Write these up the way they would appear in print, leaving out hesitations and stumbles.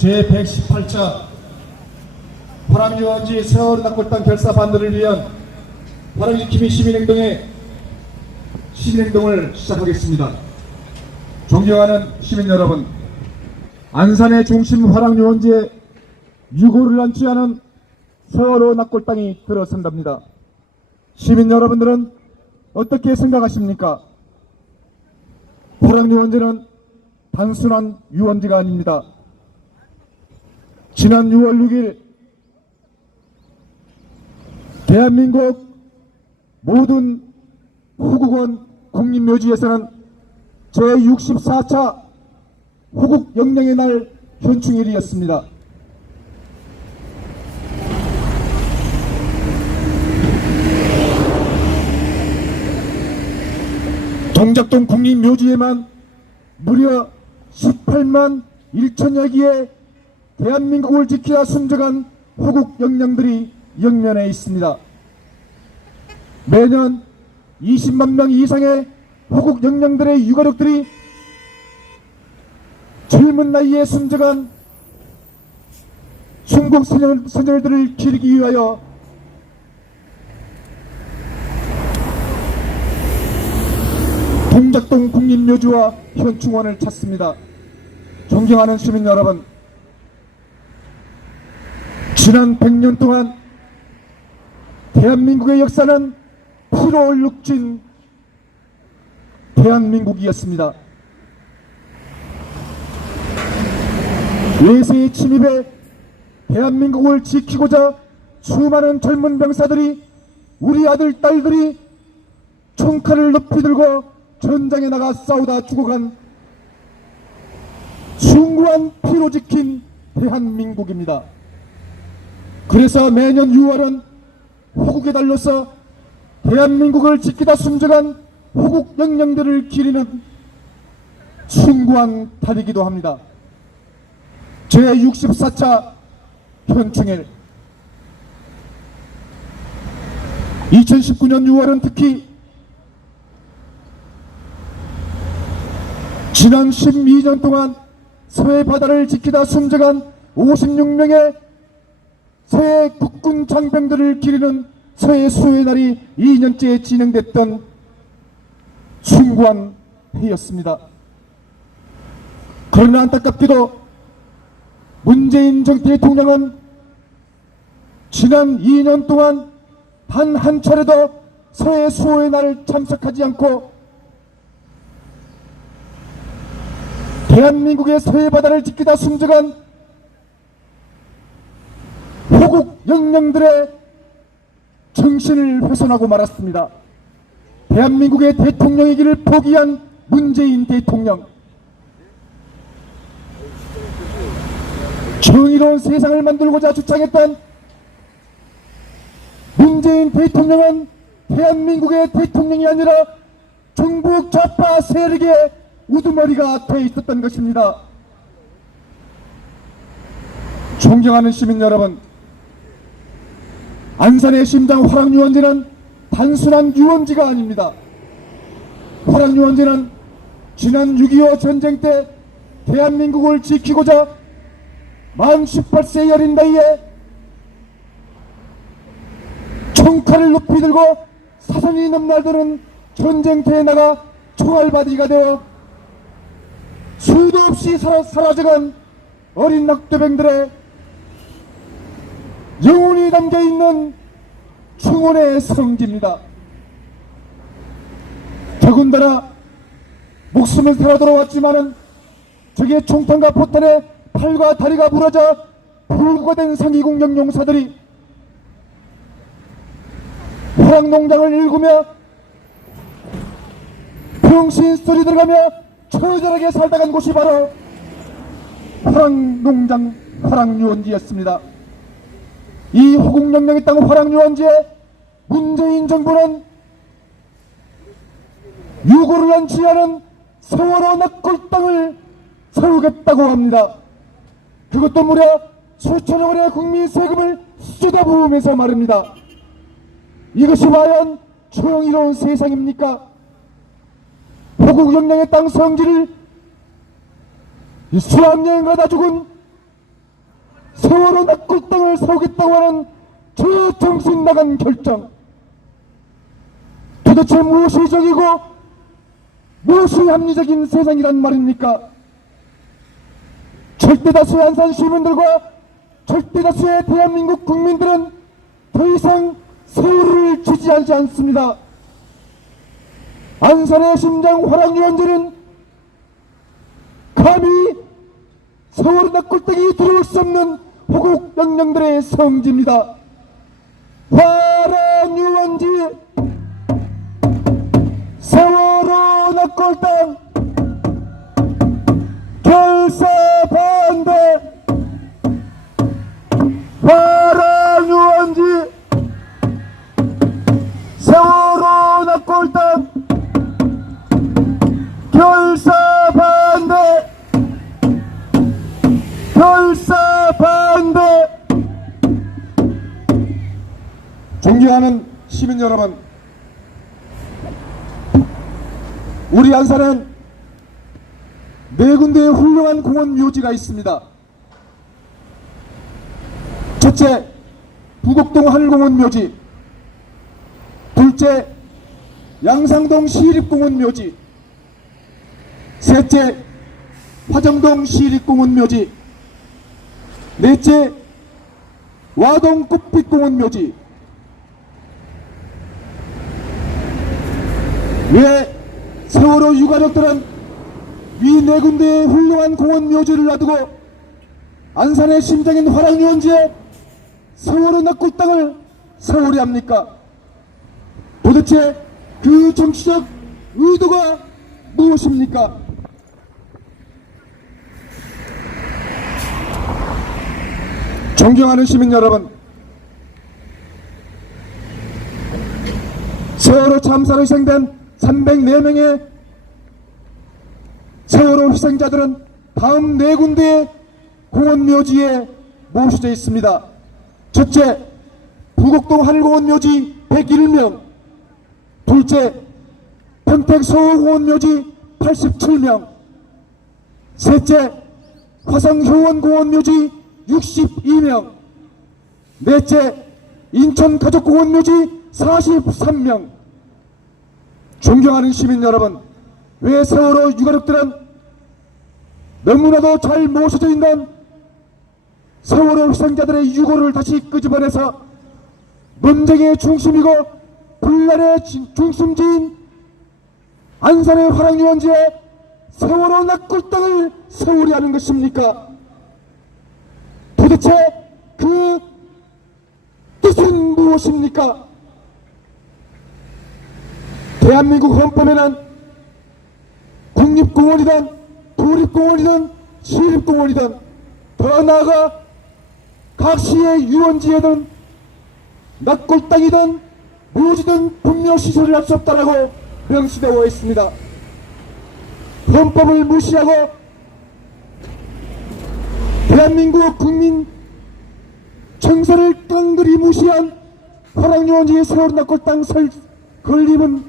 제118차 화랑유원지 세월호 낙골당 결사 반대를 위한 화랑지킴이 시민행동을 시작하겠습니다. 존경하는 시민 여러분, 안산의 중심 화랑유원지에 유골을 안지 않은 세월호 낙골당이 들어선답니다. 시민 여러분들은 어떻게 생각하십니까? 화랑유원지는 단순한 유원지가 아닙니다. 지난 6월 6일 대한민국 모든 호국원 국립묘지에서는 제64차 호국영령의 날 현충일이었습니다. 동작동 국립묘지에만 무려 18만 1천여 개의 대한민국을 지키다 숨져간 호국영령들이 영면에 있습니다. 매년 20만 명 이상의 호국영령들의 유가족들이 젊은 나이에 숨져간 순국 선열들을 기리기 위하여 동작동 국립묘지와 현충원을 찾습니다. 존경하는 시민 여러분, 지난 100년 동안 대한민국의 역사는 피로 얼룩진 대한민국이었습니다. 외세의 침입에 대한민국을 지키고자 수많은 젊은 병사들이, 우리 아들 딸들이 총칼을 높이 들고 전장에 나가 싸우다 죽어간 숭고한 피로 지킨 대한민국입니다. 그래서 매년 6월은 호국의 달로서 대한민국을 지키다 숨져간 호국영령들을 기리는 숭고한 달이기도 합니다. 제64차 현충일, 2019년 6월은 특히 지난 12년 동안 서해 바다를 지키다 숨져간 56명의 서해 국군 장병들을 기리는 서해 수호의 날이 2년째 진행됐던 숭고한 해였습니다. 그러나 안타깝게도 문재인 전 대통령은 지난 2년 동안 단 한 차례도 서해 수호의 날을 참석하지 않고 대한민국의 서해 바다를 지키다 숨져간 호국 영령들의 정신을 훼손하고 말았습니다. 대한민국의 대통령이기를 포기한 문재인 대통령, 정의로운 세상을 만들고자 주창했던 문재인 대통령은 대한민국의 대통령이 아니라 중국 좌파 세력의 우두머리가 돼 있었던 것입니다. 존경하는 시민 여러분, 안산의 심장 화랑유원지는 단순한 유원지가 아닙니다. 화랑유원지는 지난 6.25 전쟁 때 대한민국을 지키고자 만 18세 여린 나이에 총칼을 높이 들고 사선이 넘나드는 전쟁터에 나가 총알바디가 되어 수도 없이 사라져간 어린 낙도병들의 영혼이 담겨있는 충원의 성지입니다. 더군다나 목숨을 살아 돌아왔지만은 적의 총탄과 포탄에 팔과 다리가 부러져 불구가 된 상위국령 용사들이 화랑농장을 일구며 병신 소리 들어가며 처절하게 살다 간 곳이 바로 화랑농장 화랑유원지였습니다. 이 호국영령의 땅 화랑유원지에 문재인 정부는 유골을 안지 않은 세월호 낙골당을 세우겠다고 합니다. 그것도 무려 수천억 원의 국민 세금을 쏟아부으면서 말입니다. 이것이 과연 정의로운 세상입니까? 호국영령의 땅 성지를 수학여행 가다 죽은 세월호 낙골당을 세우겠다고 하는 저 정신 나간 결정, 도대체 무엇이 적이고 무엇이 합리적인 세상이란 말입니까? 절대다수의 안산 시민들과 절대다수의 대한민국 국민들은 더 이상 세월호를 지지하지 않습니다. 안산의 심장 화랑유원지는 감히 세월호 낙골당이 들어올 수 없는 호국 영령들의 성지입니다. 화랑유원지 세월호 낙골당 결사 반대. 화랑유원지 세월호 낙골당 결사 반대. 결사 반대. 존경하는 시민 여러분, 우리 안산은 네 군데의 훌륭한 공원 묘지가 있습니다. 첫째, 부곡동 하늘공원 묘지. 둘째, 양상동 시립공원 묘지. 셋째, 화정동 시립공원 묘지. 넷째, 와동 꽃빛공원 묘지. 왜 세월호 유가족들은 위 네 군데의 훌륭한 공원 묘지를 놔두고 안산의 심장인 화랑유원지에 세월호 낙골당을 세우려 합니까? 도대체 그 정치적 의도가 무엇입니까? 존경하는 시민 여러분, 세월호 참사로 희생된 304명의 세월호 희생자들은 다음 네 군데의 공원 묘지에 모셔져 있습니다. 첫째, 부곡동 하늘공원 묘지 101명. 둘째, 평택 서호공원 묘지 87명. 셋째, 화성 효원공원 묘지 62명. 넷째, 인천 가족공원 묘지 43명. 존경하는 시민 여러분, 왜 세월호 유가족들은 너무나도 잘 모셔져 있는 세월호 희생자들의 유고를 다시 끄집어내서 논쟁의 중심이고 분란의 중심지인 안산의 화랑유원지에 세월호 낙골당을 세우려 하는 것입니까? 도대체 그 뜻은 무엇입니까? 대한민국 헌법에는 국립공원이든 도립공원이든 시립공원이든 더 나아가 각 시의 유원지에는 낙골당이든 묘지든 분묘시설을 할 수 없다라고 명시되어 있습니다. 헌법을 무시하고 대한민국 국민 청사를 깡그리 무시한 화랑유원지의 세월호 낙골당 건립은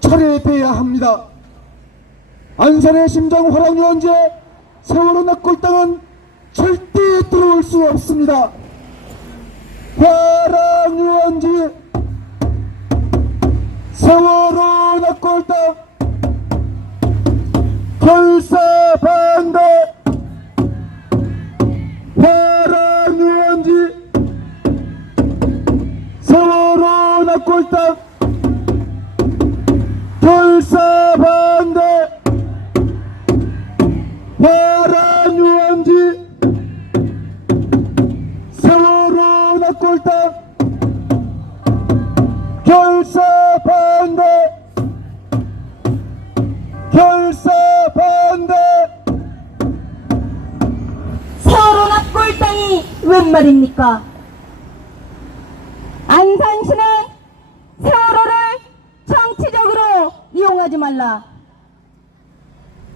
철회돼야 합니다. 안산의 심장 화랑유원지에 세월호 낙골당은 절대 들어올 수 없습니다. 화랑유원지 세월호 낙골당 결사 반대. 화랑유원지 세월호 낙골당 결사 반대. 화랑유원지 세월호 낙골당 결사 반대. 결사 반대. 세월호 낙골당이 웬 말입니까? 안산시는 세월호를 정치적으로 이용하지 말라.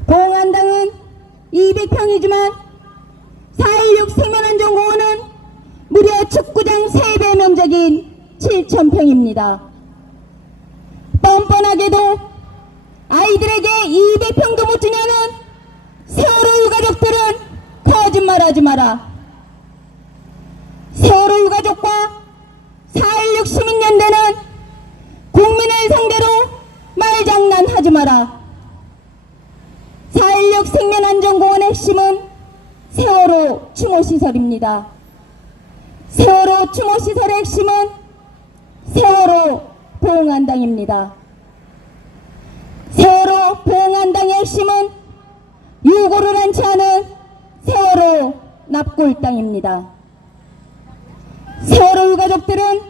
동안당은 200평이지만 4.16 생명안전공원은 무려 축구장 3배 면적인 7,000평입니다. 뻔뻔하게도 아이들에게 200평도 못 주냐는 세월호 유가족들은 거짓말하지 마라. 세월호 유가족과 4.16 시민연대는 국민을 상대로 말장난하지 마라. 4.16 생명안전공원의 핵심은 세월호 추모시설입니다. 세월호 추모시설의 핵심은 세월호 보응한당입니다. 세월호 보응한당의 핵심은 유고를 한치 않은 세월호 납골당입니다. 세월호 유가족들은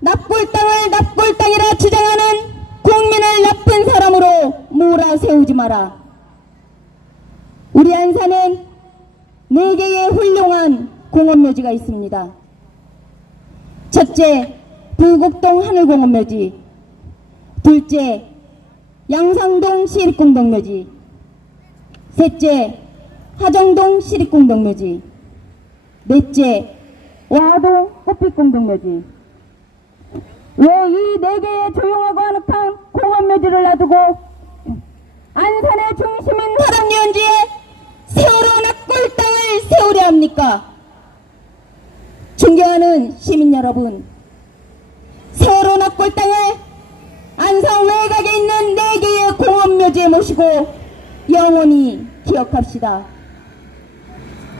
납골당을 납골당이라 주장하는 국민을 나쁜 사람으로 몰아세우지 마라. 우리 안산엔 4개의 훌륭한 공원묘지가 있습니다. 첫째, 부곡동 하늘공원묘지. 둘째, 양상동 시립공동묘지. 셋째, 하정동 시립공동묘지. 넷째, 와동 꽃빛공동묘지. 왜 이 4개의 조용하고 아늑한 공원묘지를 놔두고 안산의 중심인 화랑유원지에 세월호 납골당을 세우려 합니까? 존경하는 시민 여러분, 세월호 납골당을 안산 외곽에 있는 4개의 공원묘지에 모시고 영원히 기억합시다.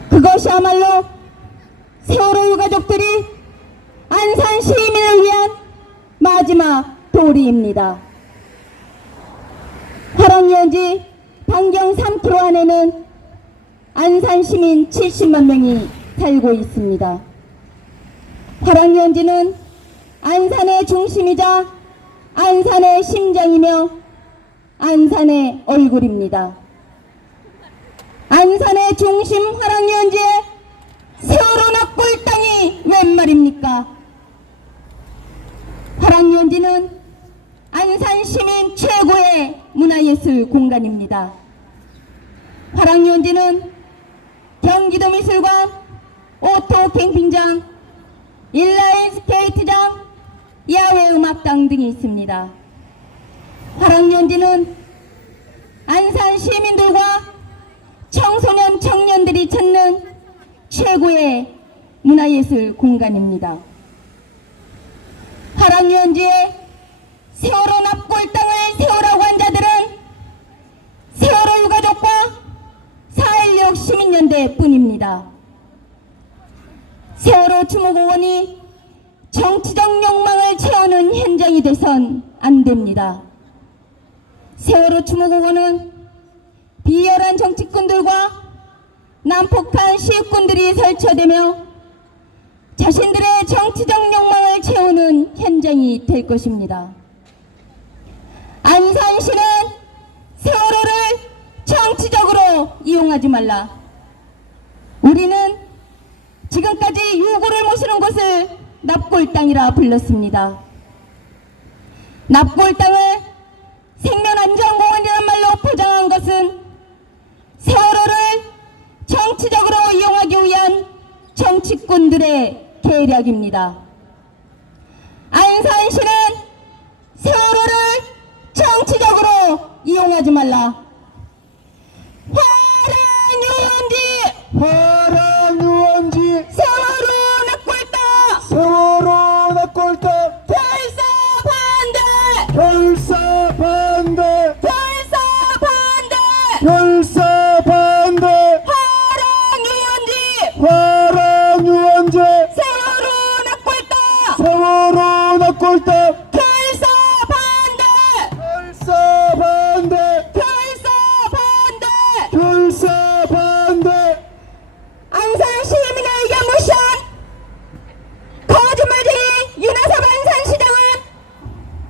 그것이야말로 세월호 유가족들이 안산 시민을 위한 마지막 도리입니다. 화랑유원지 반경 3km 안에는 안산 시민 70만 명이 살고 있습니다. 화랑유원지는 안산의 중심이자 안산의 심장이며 안산의 얼굴입니다. 안산의 중심 화랑유원지에 세월호 납골당이 웬 말입니까? 화랑유원지는 안산 시민 최고의 문화예술 공간입니다. 화랑유원지는 경기도 미술관, 오토 캠핑장, 인라인 스케이트장, 야외 음악당 등이 있습니다. 화랑유원지는 안산 시민들과 청소년 청년들이 찾는 최고의 문화예술 공간입니다. 화랑유원지에 세월호 납골당을 세우라고 한 자들은 세월호 유가족과 4.16 시민연대 뿐입니다. 세월호 추모공원이 정치적 욕망을 채우는 현장이 돼선 안 됩니다. 세월호 추모공원은 비열한 정치꾼들과 난폭한 시위꾼들이 설쳐되며 자신들의 정치적 욕망을 채우는 현장이 될 것입니다. 안산시는 세월호를 정치적으로 이용하지 말라. 우리는 지금까지 유고를 모시는 곳을 납골당이라 불렀습니다. 납골당을 생명안전공원이란 말로 포장한 것은 세월호를 정치적으로 이용하기 위한 정치꾼들의 계략입니다. 안산시는 세월호를 정치적으로 이용하지 말라. 화랑유원지 세월호 납골당 세월호 납골당 결사 반대 결사 반대 결사 반대 결사 반대 화랑유원지 화랑유원지 세월호 납골당 세월호 납골당 결사 반대 결사 반대 결사 반대 결사 반대 안산 시민의 의견 무시한 거짓말쟁이 윤하섭 안산시장은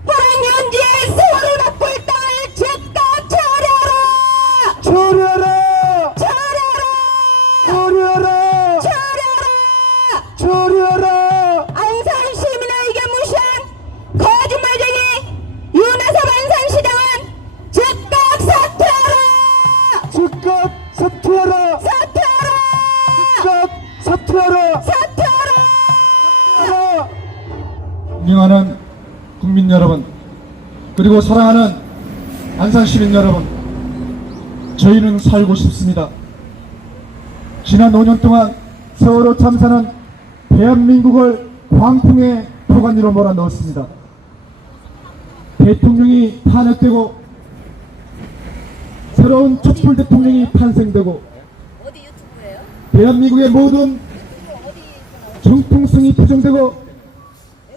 화랑유원지의 세월호 납골당을 즉각 처리하라! 처리하라 처리하라! 처리하라 처리하라! 처리하라 안산 시민의 의견 무시한 거짓말쟁이 윤하섭 안산시장은 즉각 사퇴하라! 즉각 사퇴하라 사퇴하라! 즉각 사퇴하라 사퇴하라! 존경하는 국민 여러분, 그리고 사랑하는 안산 시민 여러분, 저희는 살고 싶습니다. 지난 5년 동안 세월호 참사는 대한민국을 광풍의 도가니로 몰아넣었습니다. 대통령이 탄핵되고 새로운 촛불 대통령이 탄생되고 대한민국의 모든 정통성이 부정되고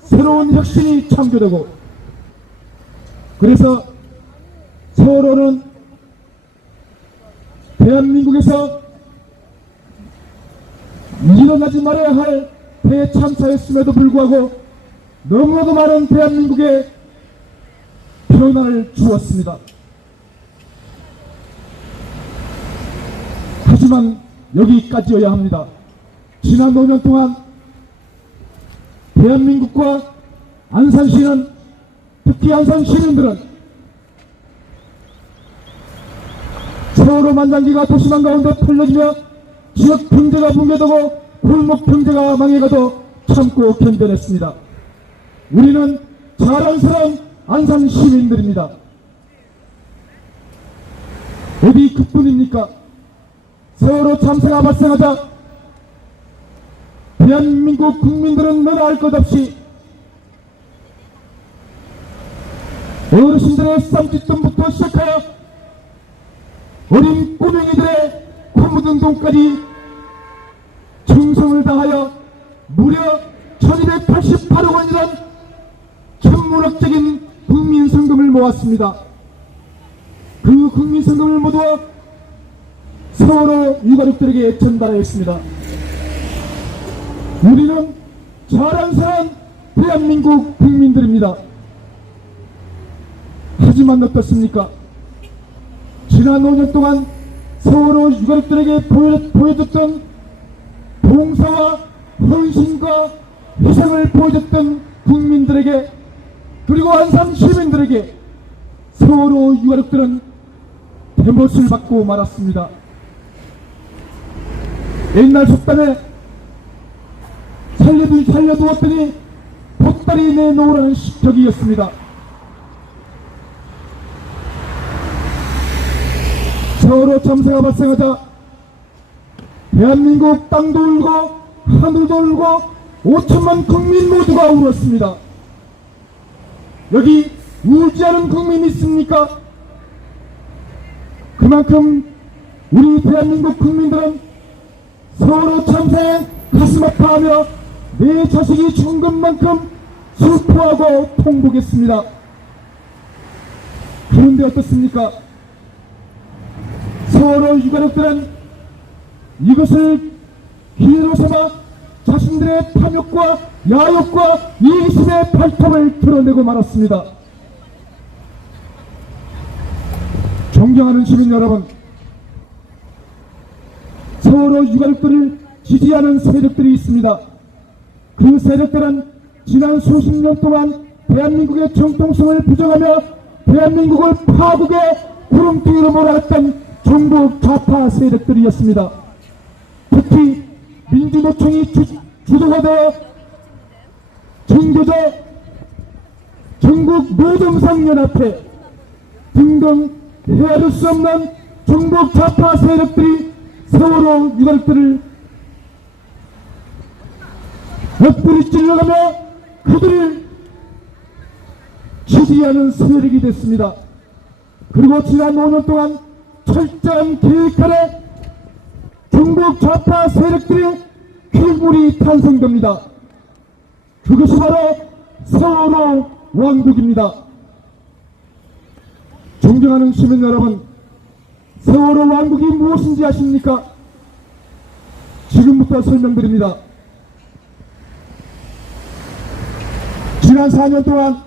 새로운 혁신이 창조되고 그래서 세월호는 대한민국에서 일어나지 말아야 할 대참사였음에도 불구하고 너무나도 많은 대한민국에 변화를 주었습니다. 하지만 여기까지여야 합니다. 지난 5년 동안 대한민국과 안산시는 특히 안산 시민들은 세월호 만장기가 도심한 가운데 펼쳐지며 지역 경제가 붕괴되고 골목 경제가 망해가도 참고 견뎌냈습니다. 우리는 자랑스러운 안산 시민들입니다. 어디 그뿐입니까? 세월호 참사가 발생하자 대한민국 국민들은 너나 할 것 없이 어르신들의 쌈짓돈부터 시작하여 어린 꼬맹이들의 코 묻은 돈까지 정성을 다하여 무려 1288억 원이란 천문학적인 국민성금을 모았습니다. 그 국민성금을 모두 세월호 유가족들에게 전달하였습니다. 우리는 자랑스러운 대한민국 국민들입니다. 하지만 어떻습니까? 지난 5년 동안 세월호 유가족들에게 보여줬던 봉사와 헌신과 희생을 보여줬던 국민들에게 그리고 안산 시민들에게 세월호 유가족들은 대못을 받고 말았습니다. 옛날 속담에 살려두었더니 보따리 내놓으라는 격이었습니다. 세월호 참사가 발생하자 대한민국 땅도 울고 하늘도 울고 5천만 국민 모두가 울었습니다. 여기 울지 않은 국민이 있습니까? 그만큼 우리 대한민국 국민들은 세월호 참사에 가슴 아파하며 내 자식이 죽은 것만큼 슬퍼하고 통곡했습니다. 그런데 어떻습니까? 세월호 유가족들은 이것을 기회로 삼아 자신들의 탐욕과 야욕과 이기심의 발톱을 드러내고 말았습니다. 존경하는 시민 여러분, 세월호 유가족들을 지지하는 세력들이 있습니다. 그 세력들은 지난 수십 년 동안 대한민국의 정통성을 부정하며 대한민국을 파국의 구름둥이로 몰아갔던 정부 좌파 세력들이었습니다. 특히 민주노총이 주도가 되어 정교조, 전국 노동상연합회 등등 헤아릴 수 없는 정부 좌파 세력들이 세월호 유가족들을 엎드리 찔러가며 그들을 지지하는 세력이 됐습니다. 그리고 지난 5년 동안 철저한 계획 아래 중국 좌파 세력들의 괴물이 탄생됩니다. 그것이 바로 세월호 왕국입니다. 존경하는 시민 여러분, 세월호 왕국이 무엇인지 아십니까? 지금부터 설명드립니다. 지난 4년 동안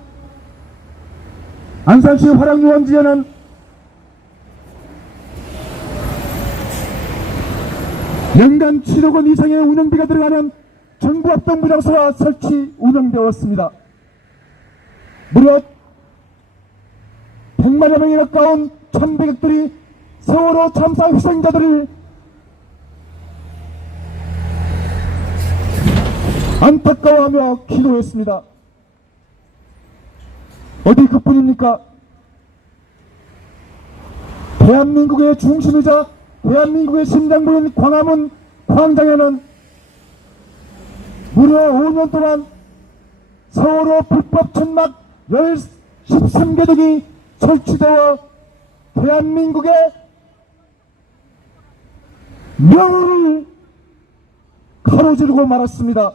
안산시 화랑유원지에는 연간 7억 원 이상의 운영비가 들어가는 정부합동부장소가 설치 운영되었습니다. 무려 100만여 명에 가까운 천백객들이 세월호 참사 희생자들을 안타까워하며 기도했습니다. 어디 그뿐입니까? 대한민국의 중심이자 대한민국의 심장부인 광화문 광장에는 무려 5년 동안 세월호 불법 천막 13개 등이 설치되어 대한민국의 명운을 가로지르고 말았습니다.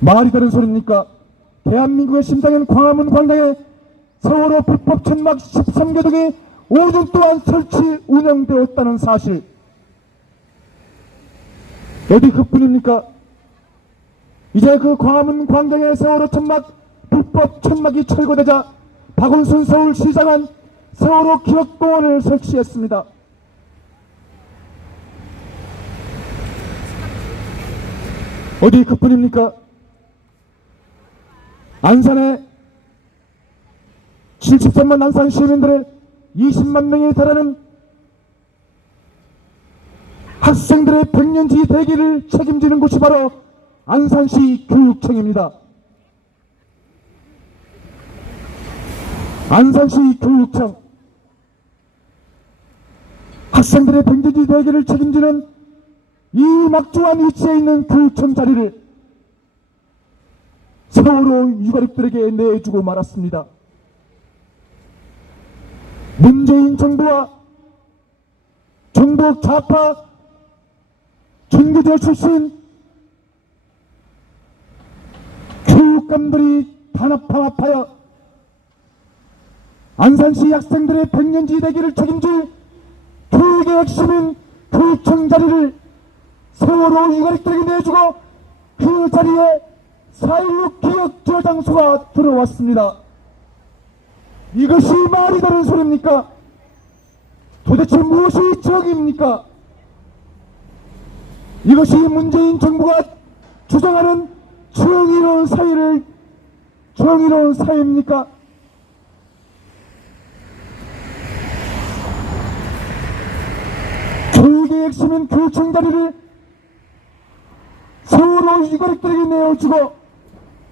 말이 되는 소리입니까? 대한민국의 심장인 광화문 광장에 세월호 불법 천막 13개 등이 5년 동안 설치 운영되었다는 사실, 어디 그뿐입니까? 이제 그 광화문 광장의 세월호 천막 불법 천막이 철거되자 박원순 서울시장은 세월호 기억공원을 설치했습니다. 어디 그뿐입니까? 안산에 73만 안산 시민들의 20만 명에 달하는 학생들의 백년지 대기를 책임지는 곳이 바로 안산시 교육청입니다. 안산시 교육청, 학생들의 백년지 대기를 책임지는 이 막중한 위치에 있는 교육청 자리를 세월호 유가족들에게 내주고 말았습니다. 문재인 정부와 정부 좌파 전교조 출신 교육감들이 단합하여 안산시 학생들의 백년지 대기를 책임질 교육의 핵심인 교육청 자리를 세월호 유가족들에게 내주고 그 자리에 4.16 기억 저장소가 들어왔습니다. 이것이 말이 되는 소리입니까? 도대체 무엇이 정의입니까? 이것이 문재인 정부가 주장하는 정의로운 사회입니까? 교육의 핵심인 교육청 자리를 세월호 유가족들에게 내어주고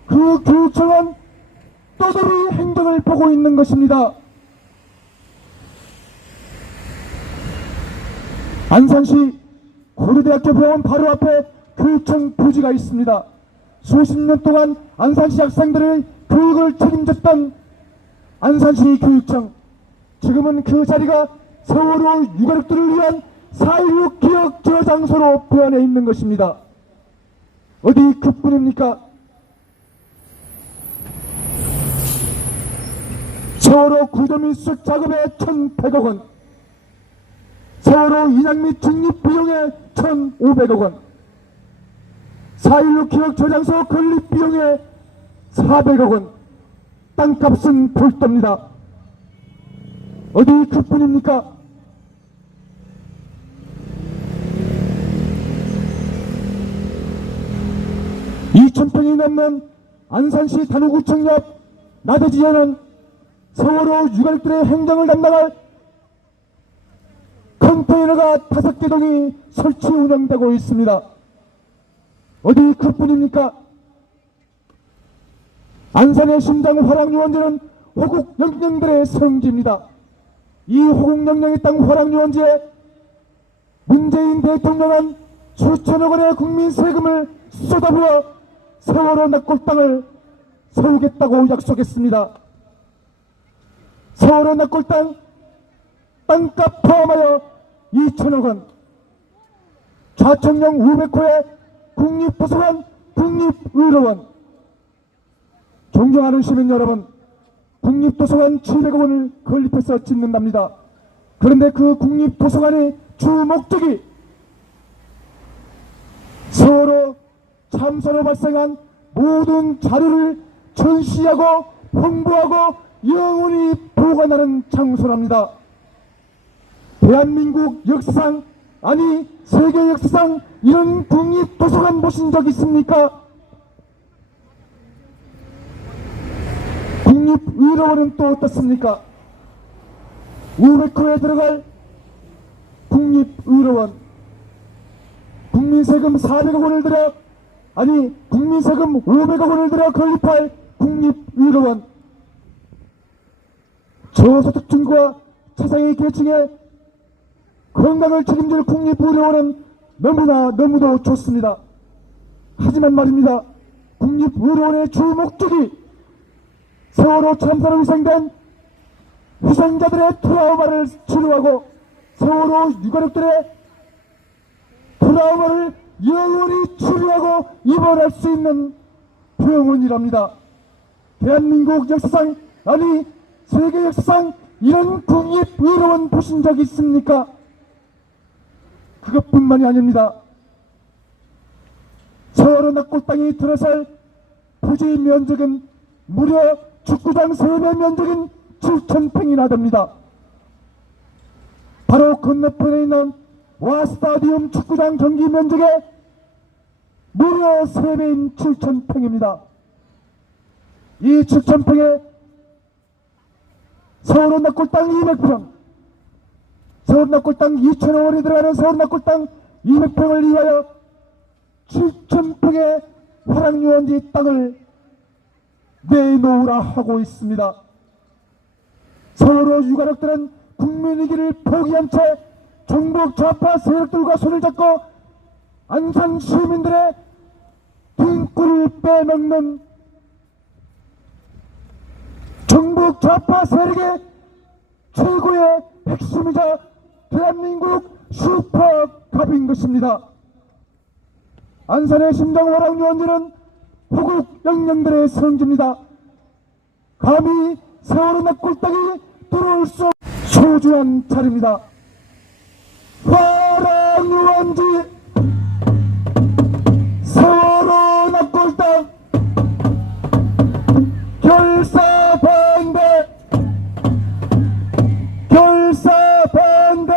그 교육청은 떠돌이 행정을 보고 있는 것입니다. 안산시 고려대학교 병원 바로 앞에 교육청 부지가 있습니다. 수십 년 동안 안산시 학생들의 교육을 책임졌던 안산시 교육청, 지금은 그 자리가 세월호 유가족들을 위한 4.16 기억 저장소로 변해 있는 것입니다. 어디 그뿐입니까? 세월호 구조 및 수색 작업에 1,100억 원, 세월호 인양 및 중립 비용에 1,500억 원, 4.16 기억 저장소 건립 비용에 400억 원, 땅값은 별도입니다. 어디 그뿐입니까? (2,000평이) 넘는 안산시 단호구청 옆 나대지에는 세월호 유가족들의 행정을 담당할 컨테이너가 5개 동이 설치 운영되고 있습니다. 어디 그뿐입니까? 안산의 심장 화랑유원지는 호국 영령들의 성지입니다. 이 호국 영령의 땅 화랑유원지에 문재인 대통령은 수천억 원의 국민 세금을 쏟아부어 세월호 낙골땅을 세우겠다고 약속했습니다. 세월호 낙골땅 땅값 포함하여 2천억 원, 좌청령 500호의 국립도서관, 국립의료원, 존경하는 시민 여러분, 국립도서관 700억 원을 건립해서 짓는답니다. 그런데 그 국립도서관의 주 목적이 세월호 참사로 발생한 모든 자료를 전시하고 홍보하고 영원히 보관하는 장소랍니다. 대한민국 역사상, 아니 세계 역사상 이런 국립도서관 보신 적 있습니까? 국립의료원은 또 어떻습니까? 우베코에 들어갈 국립의료원, 국민세금 400억 원을 들여, 아니 국민세금 500억 원을 들여 건립할 국립의료원, 저소득층과 차상위 계층의 건강을 책임질 국립의료원은 너무나도 좋습니다. 하지만 말입니다. 국립의료원의 주 목적이 세월호 참사로 희생된 희생자들의 트라우마를 치료하고 세월호 유가족들의 트라우마를 영원히 치료하고 입원할 수 있는 병원이랍니다. 대한민국 역사상, 아니 세계 역사상 이런 국립의료원 보신 적 있습니까? 그것뿐만이 아닙니다. 세월호 낙골당이 들어설 부지 면적은 무려 축구장 3배 면적인 7,000평이나 됩니다. 바로 건너편에 있는 와스타디움 축구장 경기 면적의 무려 3배인 7,000평입니다. 이 7,000평에 세월호 낙골당 200평, 세월호 낙골당 2,000원이 들어가는 세월호 낙골당 200평을 위하여 7,000평의 화랑유원지 땅을 내놓으라 하고 있습니다. 세월호 유가족들은 국민이기를 포기한 채 정부 좌파 세력들과 손을 잡고 안산 시민들의 등골을 빼먹는 정부 좌파 세력의 최고의 핵심이자 대한민국 슈퍼갑인 것입니다. 안산의 심정화랑유원지는 호국 영령들의 성지입니다. 감히 세월호 낙골당이 들어올 수 소중한 자리입니다. 화랑유원지 세월호 낙골당 결사반대, 결사반대.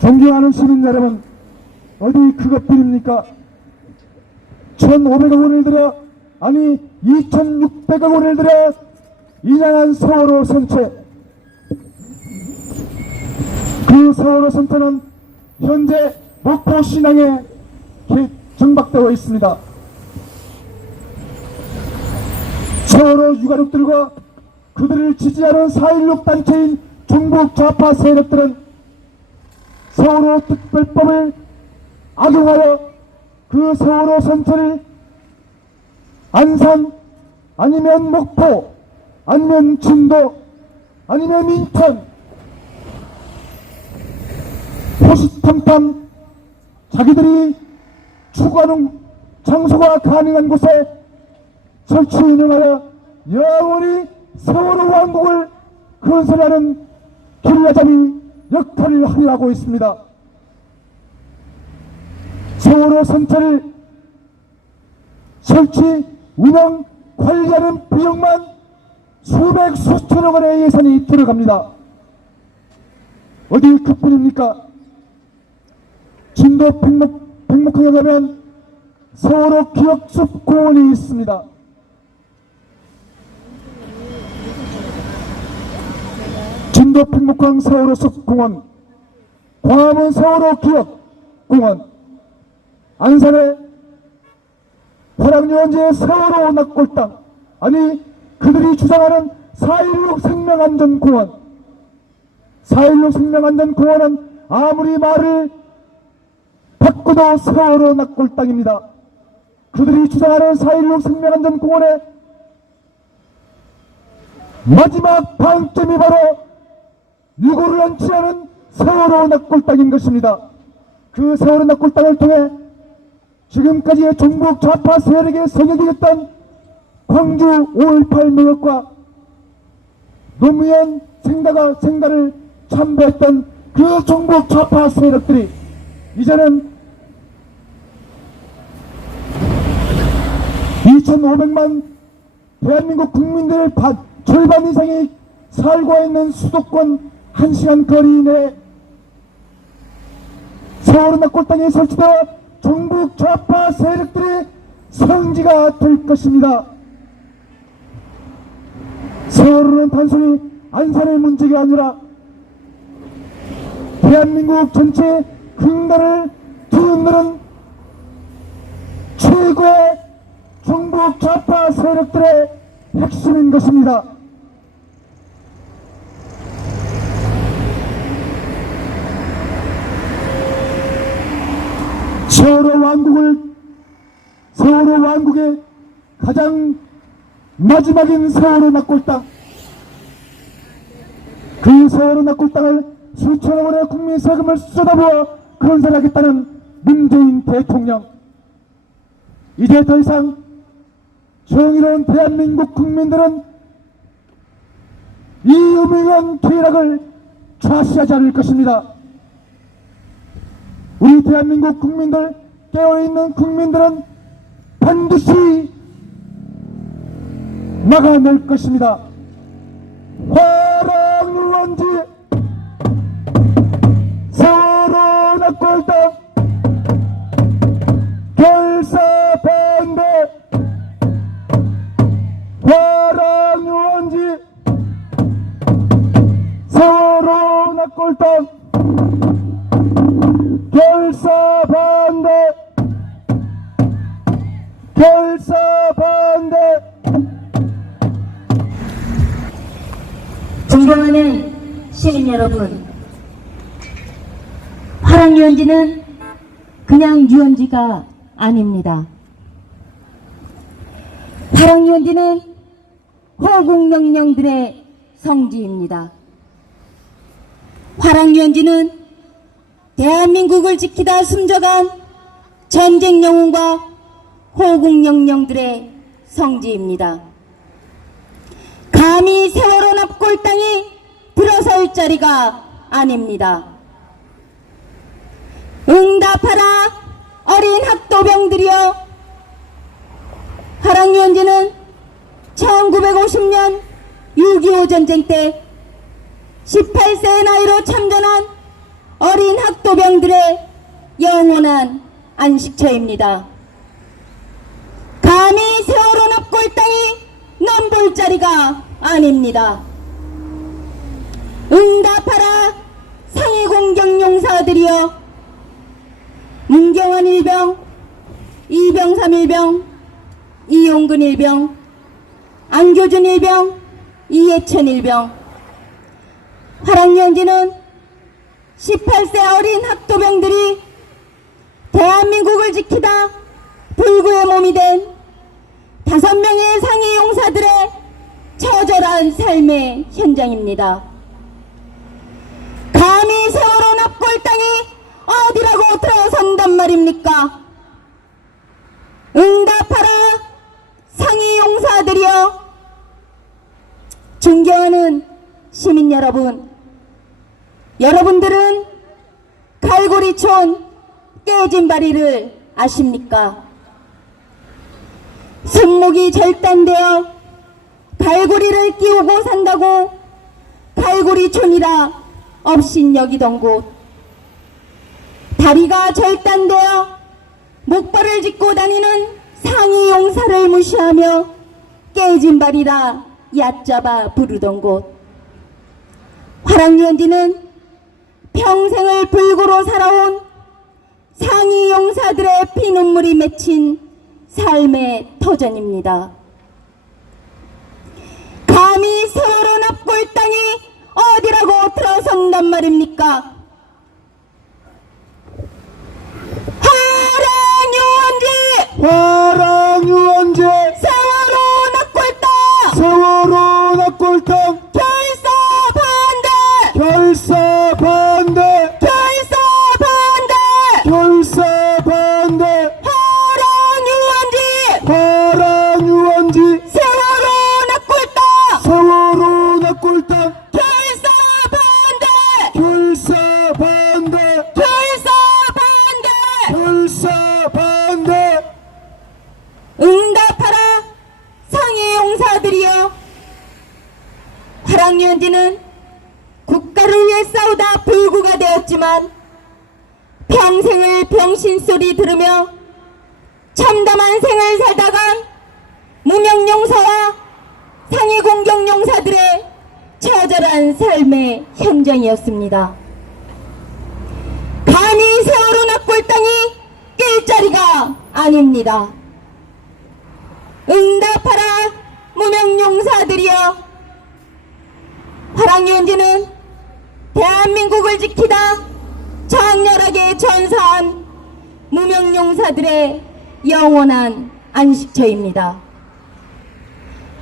존경하는 시민 여러분, 어디 그것뿐입니까? 1,500억 원을 들여, 아니 2,600억 원을 들여 인양한 세월호 선체. 그 세월호 선체는 현재 목포 신항에 정박되어 있습니다. 세월호 유가족들과 그들을 지지하는 4.16 단체인 중국 좌파 세력들은 세월호 특별법을 악용하여 그 세월호 선체를 안산 아니면 목포 아니면 진도 아니면 인천 호시탐탐 자기들이 추구하는 장소가 가능한 곳에 설치 운영하여 영원히 세월호 왕국을 건설하는 길라잡이 역할을 하려고 있습니다. 세월호 선체를 설치, 운영, 관리하는 비용만 수백 수천억 원의 예산이 들어갑니다. 어디 그뿐입니까? 진도 백목항에 가면 세월호 기억숲 공원이 있습니다. 진도 백목항 세월호 숲 공원, 광화문 세월호 기억 공원, 안산의 화랑유원지의 세월호 낙골당, 아니 그들이 주장하는 4.16 생명안전공원. 4.16 생명안전공원은 아무리 말을 바꿔도 세월호 낙골당입니다. 그들이 주장하는 4.16 생명안전공원의 마지막 방점이 바로 유골을 안치하는 세월호 낙골당인 것입니다. 그 세월호 낙골당을 통해 지금까지의 종북 좌파 세력의 성역이었던 광주 5.18 매역과 노무현 생가를 참배했던 그 종북 좌파 세력들이 이제는 2,500만 대한민국 국민들 절반 이상이 살고 있는 수도권 1시간 거리 내에 세월호 낙골당에 설치되어 종북 좌파 세력들의 성지가 될 것입니다. 세월호는 단순히 안산의 문제가 아니라 대한민국 전체 근간을 뒤흔드는 최고의 종북 좌파 세력들의 핵심인 것입니다. 세월호 왕국의 가장 마지막인 세월호 납골당, 그 세월호 납골당을 수천억 원의 국민 세금을 쏟아부어 건설하겠다는 문재인 대통령, 이제 더 이상 정의로운 대한민국 국민들은 이 유명한 쾌락을 좌시하지 않을 것입니다. 우리 대한민국 국민들, 깨어있는 국민들은 반드시 막아낼 것입니다. 화랑유원지 세월호 납골당 결사 반대. 화랑유원지 세월호 납골당 결사 반대. 결사 반대. 존경하는 시민 여러분, 화랑유원지는 그냥 유원지가 아닙니다. 화랑유원지는 호국영령들의 성지입니다. 화랑유원지는 대한민국을 지키다 숨져간 전쟁 영웅과 호국영령들의 성지입니다. 감히 세월호 납골당이 들어설 자리가 아닙니다. 응답하라 어린 학도병들이여. 화랑유원지는 1950년 6.25 전쟁 때 18세의 나이로 참전한 어린 학도병들의 영원한 안식처입니다. 감히 세월호 납골당이 넘볼 자리가 아닙니다. 응답하라 상위공격용사들이여. 문경환 일병, 이병삼 일병, 이용근 일병, 안교준 일병, 이해천 일병. 화랑유원지는 18세 어린 학도병들이 대한민국을 지키다 불구의 몸이 된 5명의 상위 용사들의 처절한 삶의 현장입니다. 감히 세월호 납골당이 어디라고 들어선단 말입니까? 응답하라 상위 용사들이여. 존경하는 시민 여러분, 여러분들은 갈고리촌 깨진 바리를 아십니까? 손목이 절단되어 갈고리를 끼우고 산다고 갈고리촌이라 업신여기던 곳, 다리가 절단되어 목발을 짚고 다니는 상위 용사를 무시하며 깨진 발이라 얕잡아 부르던 곳, 화랑유원지는 평생을 불구로 살아온 상위 용사들의 피눈물이 맺힌 삶의 터전입니다. 감히 세월호 납골당이 어디라고 들어선단 말입니까? 화랑유원지 세월호 납골당 세월호 납골당 결사 반대. 결사 반대. 결사 반대. 결사 반대. 화랑유원지 세월호 납골당 세월호 납골당 결사 반대. 결사 반대. 결사 반대. 결사 반대. 응답하라 상위 용사들이여. 화랑유원지는 국가를 위해 싸우다 불구가 되었지만 평생을 병신소리 들으며 참담한 생을 살다간 무명용사와 상위공격용사들의 처절한 삶의 현장이었습니다. 감히 세월호 납골당이 낄 자리가 아닙니다. 응답하라 무명용사들이여. 화랑유원지는 대한민국을 지키다 장렬하게 전사한 무명용사들의 영원한 안식처입니다.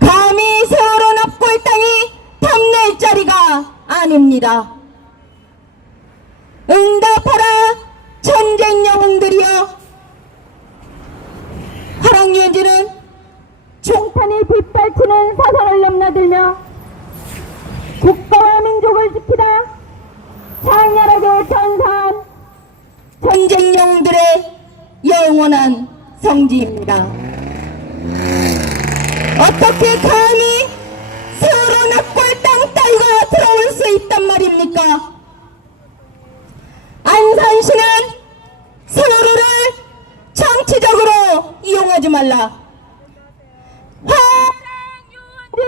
감히 세월호 납골 땅이 탐낼 자리가 아닙니다. 응답하라 전쟁 영웅들이여. 화랑유원지는 총탄이 빗발치는 사선을 넘나들며 국가와 민족을 지키다 장렬하게 전사한 전쟁 영웅들의 영원한 성지입니다. 어떻게 감히 세월호 납골 땅 따위가 들어올 수 있단 말입니까? 안산시는 세월호를 정치적으로 이용하지 말라. 화랑유원지